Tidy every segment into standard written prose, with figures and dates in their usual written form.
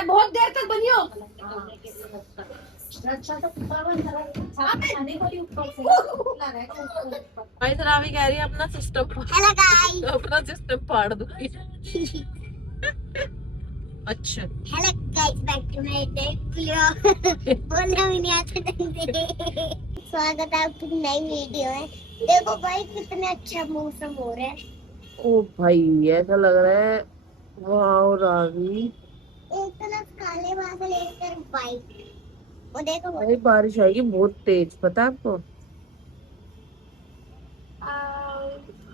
पंजा बहुत देर तक बनियो। भाई रावी कह रही है अपना सिस्टम, हेलो गाइस, अपना सिस्टम फाड़ दूंगी। अच्छा hello guys, back to my day बोलना भी नहीं आता ढंग से। स्वागत है आपकी नई वीडियो में। देखो भाई कितना अच्छा मौसम हो रहा है। ओ भाई ऐसा लग रहा है, वाह रावी, एक तरफ काले बादल एक तरफ व्हाइट। वो देखो भाई बारिश आएगी बहुत तेज, पता है आपको।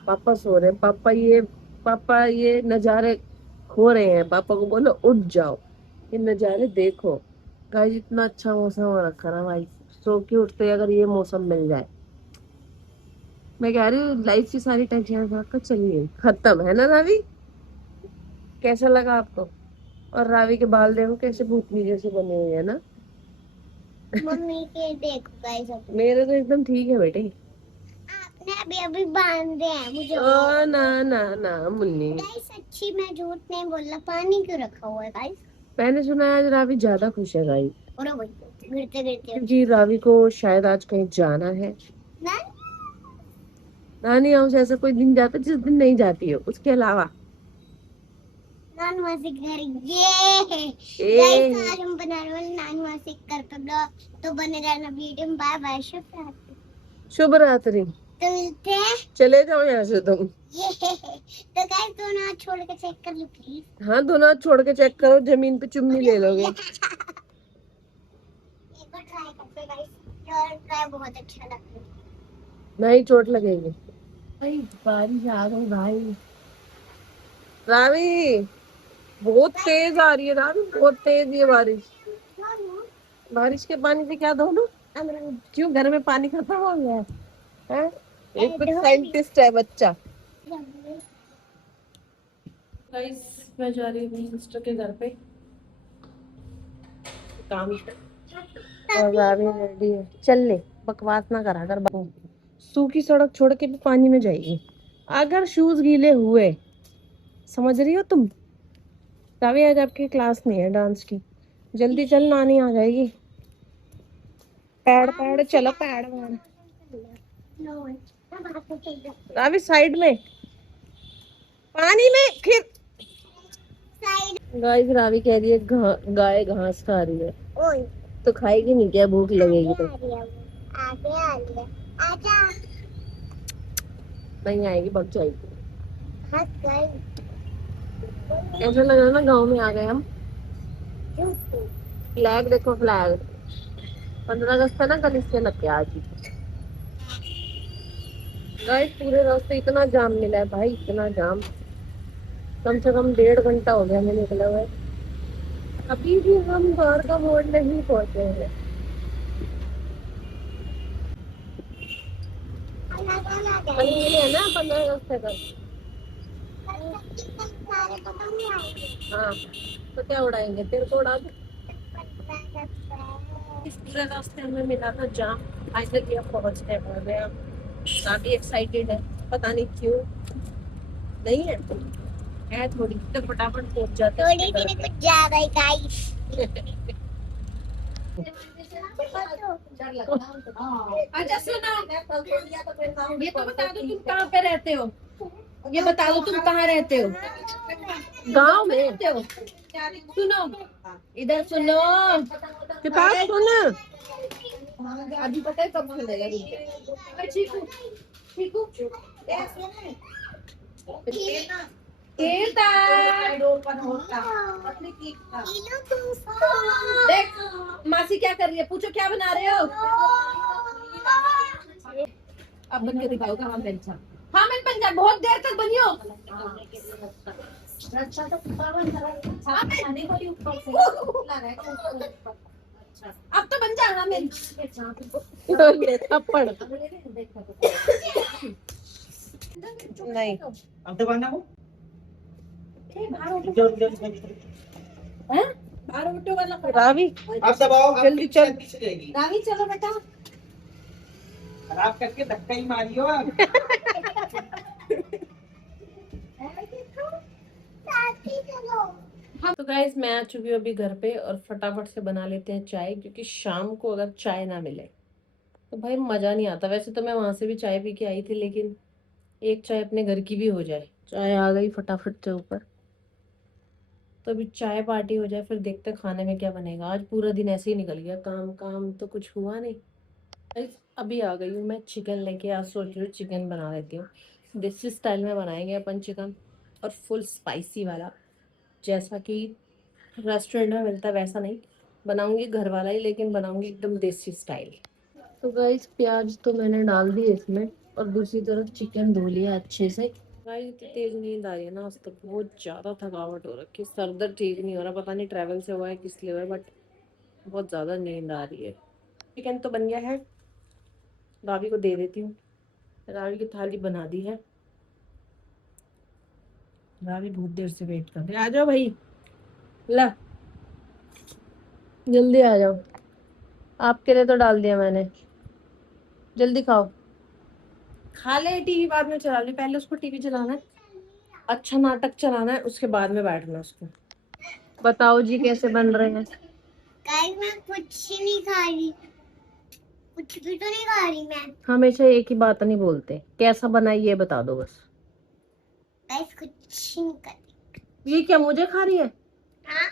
पापा सो रहे हैं, पापा ये नजारे हो रहे हैं। पापा को बोलो उठ जाओ, ये नजारे देखो। गाइस इतना अच्छा मौसम हो रखा ना भाई, सो के उठते अगर ये मौसम मिल जाए। मैं कह रही हूँ लाइफ की सारी टेंशन चली गई, खत्म है ना रावी। कैसा लगा आपको? और रावी के बाल देखो कैसे भूतनी जैसे बने हुए हैं ना। मम्मी के देखो गाइस, मेरे तो एकदम ठीक है बेटे। आपने अभी अभी बांधे हैं मुझे। ना ना ना मुन्नी गाइस, सच्ची मैं झूठ नहीं बोला। पानी क्यों रखा हुआ है गाइस? मैंने सुना है आज रावी ज्यादा खुश है गाइस, और गिरते गिरते, क्योंकि रावी को शायद आज कहीं जाना है। नानी हाउस ऐसा कोई दिन जाता है जिस दिन नहीं जाती है, उसके अलावा नान मासी घर। ये गाइस आज हम बना रहे हैं नान मासी घर पे ब्लॉग, तो बने रहना वीडियो में। बाय बाय, शुभ रात्रि। तो मिलते हैं, चले जाओ यहाँ से तुम। ये तो गाइस दोनों हाथ छोड़ के चेक कर लो प्लीज। हाँ दोनों हाथ छोड़ के चेक करो, जमीन पे चुम्मी ले लोगे। एक बार ट्राई करते हैं गाइस, और ट्राई बहुत अच्छा लगता है। नहीं चोट लगेगी भाई। बारिश आ गई भाई। रावी बहुत तेज आ रही है रावी, बहुत तेज है बारिश। बारिश के पानी से क्या धो लूं? क्यों घर में पानी खत्म हो गया है? एक कुछ साइंटिस्ट है बच्चा। गाइस मैं जा रही हूँ सिस्टर के घर पे काम पे। और रावी रेडी है, चल ले, बकवास ना करा कर। सूखी सड़क छोड़ के भी पानी में जाएगी अगर शूज गीले हुए, समझ रही हो तुम? रावी आज आपकी क्लास नहीं है डांस की, जल्दी चल नानी आ जाएगी। पैड पैड चलो, पैड पैड। रावी साइड में, पानी में फिर। गाइस रावी कह रही है गाय घास खा रही है। तो खाएगी नहीं क्या? भूख लगेगी तो नहीं आएगी, भग जाएगी। ऐसा लग रहा है ना गाँव में आ गए हम। फ्लैग देखो, फ्लैग 15 अगस्त है ना, कल इससे लग के आज ही। गाइस पूरे रास्ते इतना जाम मिला है भाई, इतना जाम, कम से कम 1.5 घंटा हो गया हमें निकला हुआ है। अभी भी हम द्वारका मोड़ नहीं पहुंचे हैं। है ना 15 अगस्त तक। हाँ तो क्या उड़ाएंगे, तेरे को उड़ा दो। इस पूरे रास्ते हमें मिला था जाम, फाइनली अब पहुंचने वाले हैं। काफी एक्साइटेड है, पता नहीं क्यों। नहीं है थोड़ी तो फटाफट पहुंच जाते हैं। थोड़ी सी कुछ ज्यादा ही गाइस। अच्छा सुनो, ये तो बता दो तुम कहाँ पे रहते हो? ये बता दो तुम कहाँ रहते हो? गांव में रहते हो? सुनो इधर सुनो, किताब सुनो। अभी पता है कब खुलेगा? देख मासी क्या कर रही है, पूछो क्या बना रहे हो? अब बन के दिखाओ कहाँ पंजा। हाँ मैं पंजा बहुत देर तक बनियो। अब तो बन जा। हाँ मैं थप्पड़ नहीं अब तो बनना हो। रावी आप दबाओ, जल्दी चल। रावी चलो बेटा, खराब करके धक्का ही मारियो आप। तो गाइज मैं आ चुकी हूँ अभी घर पे और फटाफट से बना लेते हैं चाय, क्योंकि शाम को अगर चाय ना मिले तो भाई मजा नहीं आता। वैसे तो मैं वहां से भी चाय पी के आई थी, लेकिन एक चाय अपने घर की भी हो जाए। चाय आ गई फटाफट से ऊपर, तो अभी चाय पार्टी हो जाए, फिर देखते हैं खाने में क्या बनेगा। आज पूरा दिन ऐसे ही निकल गया, काम काम तो कुछ हुआ नहीं। Guys, अभी आ गई हूँ मैं चिकन लेके। आज सोच रही हूँ चिकन बना लेती हूँ, देसी स्टाइल में बनाएंगे अपन चिकन, और फुल स्पाइसी वाला, जैसा कि रेस्टोरेंट में मिलता है वैसा नहीं बनाऊंगी, घर वाला ही, लेकिन बनाऊंगी एकदम देसी स्टाइल। तो गाइस प्याज तो मैंने डाल दी इसमें, और दूसरी तरफ चिकन धो लिया अच्छे से। गाइस इतनी तेज नींद आ रही है ना, आज तक बहुत ज्यादा थकावट हो रखी है, सर दर्द ठीक नहीं हो रहा, पता नहीं ट्रैवल से हुआ है किस लिए हुआ है, बट बहुत ज्यादा नींद आ रही है। चिकन तो बन गया है, रावी को दे देती हूँ। रावी की थाली बना दी है, रावी बहुत देर से वेट कर रही है। आ जाओ भाई, ला जल्दी आ जाओ, आपके लिए तो डाल दिया मैंने, जल्दी खाओ। खा ले, टीवी बाद में चला ले, पहले उसको टीवी चलाना है, अच्छा नाटक चलाना है, उसके बाद में बैठना उसको। बताओ जी कैसे बन रहे हैं। गाइस मैं कुछ नहीं खा रही, कुछ भी तो नहीं खा रही मैं। हमेशा एक ही बात नहीं बोलते, कैसा बना है ये बता दो बस। गाइस कुछ नहीं कर रही। ये क्या मुझे खा रही है? हाँ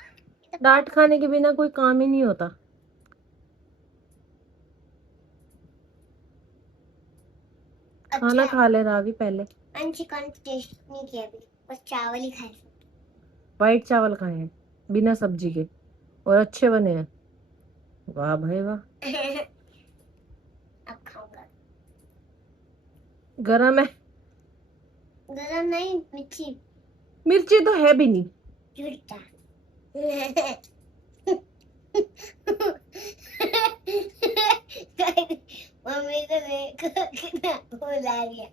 डांट खाने के बिना कोई काम ही नहीं होता। खाना अच्छा खा ले रावी पहले। मैंने चिकन टेस्ट नहीं किया अभी, बस चावल ही खाए। वाइट चावल खाए हैं बिना सब्जी के, और अच्छे बने हैं। वाह भाई वाह। अब खाऊंगा। गरम है। गरम नहीं, मिर्ची। मिर्ची तो है भी नहीं। झूठा। मम्मी को देखो कितना बुला लिया।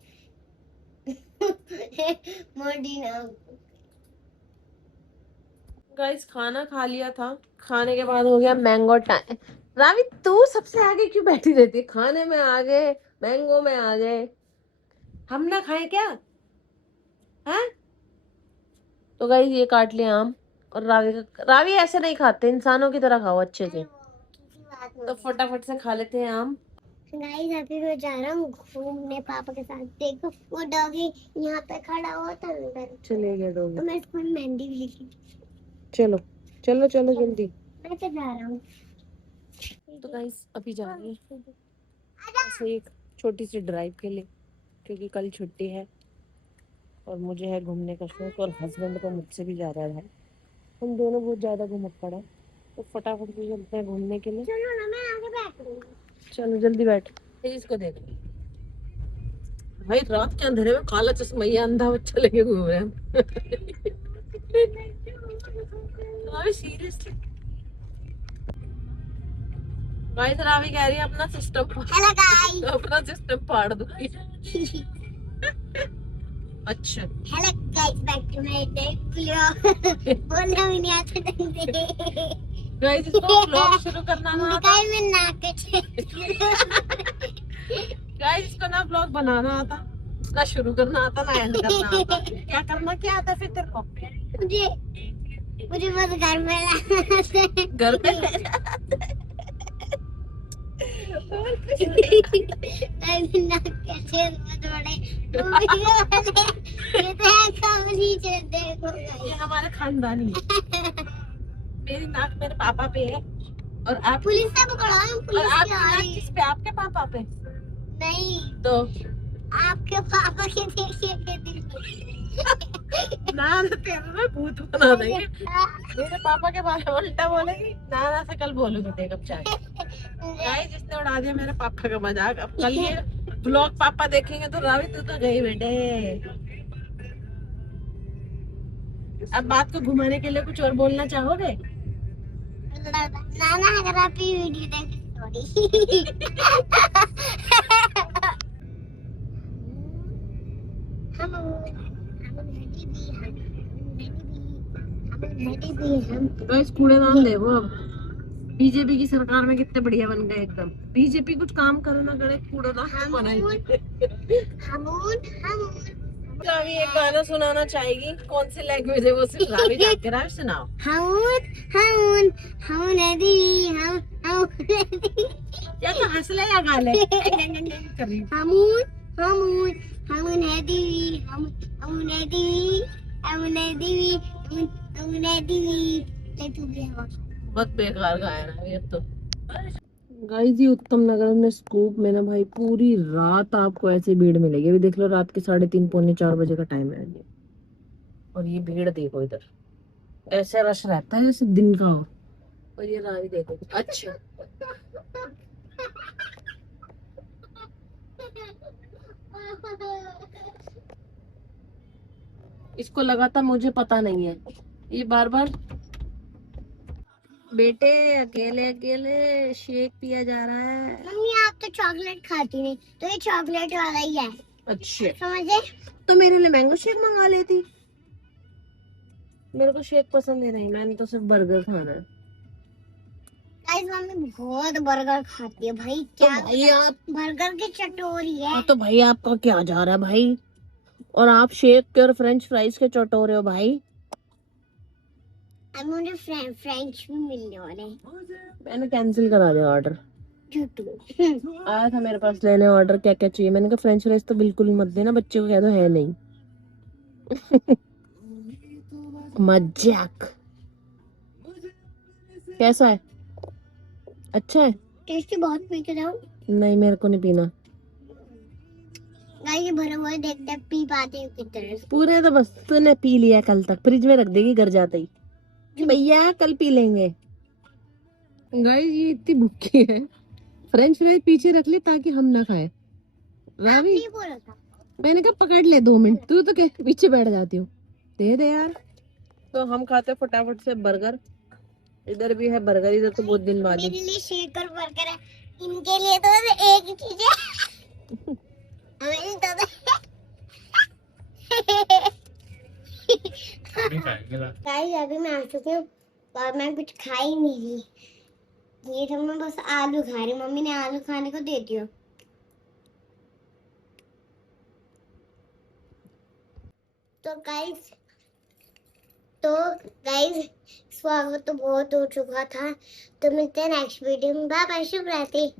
मोटी नाम। गाइस खाना खा लिया था, खाने के बाद हो गया मैंगो टाइम। रावी तू सबसे आगे क्यों बैठी रहती है? खाने में आ गए, मैंगो में आ गए, हम ना खाएं क्या? हैं? तो गाइस ये काट लिया आम, और रावी ऐसे नहीं खाते, इंसानों की तरह खाओ अच्छे से। तो फटाफट से खा लेते हैं आम। गाइस अभी मैं जा रहा हूँ घूमने पापा के साथ। देखो वो डॉगी यहाँ पे खड़ा हुआ था अंदर। चले गए डॉगी। तो मैं इसको मेहंदी भी लिखी। चलो चलो चलो जल्दी। मैं तो जा रहा हूँ। तो गाइस अभी जा रहे हैं ऐसे एक छोटी सी ड्राइव के लिए, क्योंकि कल छुट्टी है और मुझे है घूमने का शौक, और हस्बैंड को मुझसे भी ज्यादा है। हम दोनों बहुत ज्यादा घूमत पड़ा है, तो फटाफट से चलते हैं घूमने के लिए। चलो ना मैं आगे बैठ लूंगी। चलो जल्दी बैठ। इसको देख भाई, रात के अंधेरे में काला चश्मा ये अंधा बच्चा लेके घूम रहे हैं। सीरियसली गाइस, रावी कह रही है अपना सिस्टम, हेलो गाइस। अपना सिस्टम फाड़ दूंगी। अच्छा hello guys, back to my day vlog. बोलना भी नहीं आता ढंग से। गाइस इसको व्लॉग शुरू करना ना आता। गाइस मैं नाक गाइस इसको ना व्लॉग बनाना आता, ना शुरू करना आता, ना एंड करना आता। क्या करना क्या आता फिर तेरे को? मुझे मुझे बस घर में लाना। घर पे नाक कैसे थोड़े ये तो है कमली से देखो ये गाइस। हमारे खानदानी है। मेरी नाक मेरे पापा पे है, और आप पुलिस से पकड़ा हूँ, और पुलिस आपकी आ नाक रही किस पे? आपके पापा पे? नहीं, तो आपके पापा के देखिए के दिल में। ना तेरे में भूत बना देंगे। मेरे पापा के बारे में उल्टा बोलेगी ना, ना से कल बोलूंगी देख अब चाहे। गाइस जिसने उड़ा दिया मेरे पापा का मजाक, अब कल ये ब्लॉग पापा देखेंगे तो रावी तू तो गई बेटे। अब बात को घुमाने के लिए कुछ और बोलना चाहोगे? नाना अगर आप ये वीडियो देखें गाइस कूड़ेदान देखो अब, बीजेपी की सरकार में कितने बढ़िया बन गए एकदम। बीजेपी कुछ काम करे ना करे, कूड़ेदान बनाएंगे। रावी एक गाना सुनाना चाहेगी, कौन सी लैंग्वेज है वो? सिर्फ रावी जानती है। रावी सुनाओ। हाउन हाउन हाउन नदी हाउन नदी या तो हंस ले या गा ले। हामुन हामुन हामुन नदी हामुन नदी हामुन नदी हामुन नदी ले तू भी हवा। बहुत बेकार गाया है ये तो। गाइस ये उत्तम नगर में स्कूप में ना भाई पूरी रात आपको ऐसी भीड़ मिलेगी। अभी देख लो रात के 3:30 पौने 4 बजे का टाइम है ये, और ये भीड़ देखो इधर, ऐसे रश रहता है जैसे दिन का हो। और ये रावी देखो। अच्छा इसको लगा था मुझे पता नहीं है, ये बार बार बेटे अकेले अकेले शेक पिया जा रहा है। मम्मी आप तो चॉकलेट खाती नहीं, तो ये चॉकलेट वाला ही है। अच्छा समझे? तो मेरे लिए मैंगो शेक मंगा लेती। मेरे को शेक पसंद है नहीं, मैंने तो सिर्फ बर्गर खाना है। गाइस मम्मी बहुत बर्गर खाती है भाई, तो क्या भाई आप, बर्गर की चटोरी है। हाँ तो भाई आपका क्या जा रहा है भाई, और आप शेक के और फ्रेंच फ्राइज के चटोरे हो भाई। अब मुझे फ्रेंच भी मिलने वाले हैं। मैंने कैंसिल करा दिया ऑर्डर। झूठू। आया था मेरे पास लेने ऑर्डर, क्या क्या चाहिए, मैंने कहा फ्रेंच फ्राइज तो बिल्कुल मत देना, बच्चे को कह दो है नहीं। मजाक। कैसा है? अच्छा है? टेस्टी बहुत पी के जाओ। नहीं मेरे को नहीं पीना। गाइस ये भरा हुआ है, देखते हैं पी पाते हैं कितने। पूरे तो बस तूने पी लिया, कल तक फ्रिज में रख देगी घर जाते ही कि भैया कल पी लेंगे। गाइस ये इतनी भूखी है, फ्रेंच फ्राइज पीछे रख ली ताकि हम ना खाए। रावी नहीं बोला था। मैंने कहा पकड़ ले 2 मिनट, तू तो क्या पीछे बैठ जाती हो, दे दे यार। तो हम खाते फटाफट से बर्गर। इधर भी है बर्गर, इधर तो बहुत दिन बाद ही। मेरे लिए शेक और बर्गर है, इनके लिए तो एक ही चीज है। हमें तो गाइस अभी मैं आ चुकी हूँ और मैं कुछ खा ही नहीं रही। ये तो मैं बस आलू खा रही हूँ, मम्मी ने आलू खाने को दे दिया। तो गाइस स्वागत तो बहुत हो चुका था, तो मिलते हैं नेक्स्ट वीडियो में। बाय बाय, शुभ रात्रि।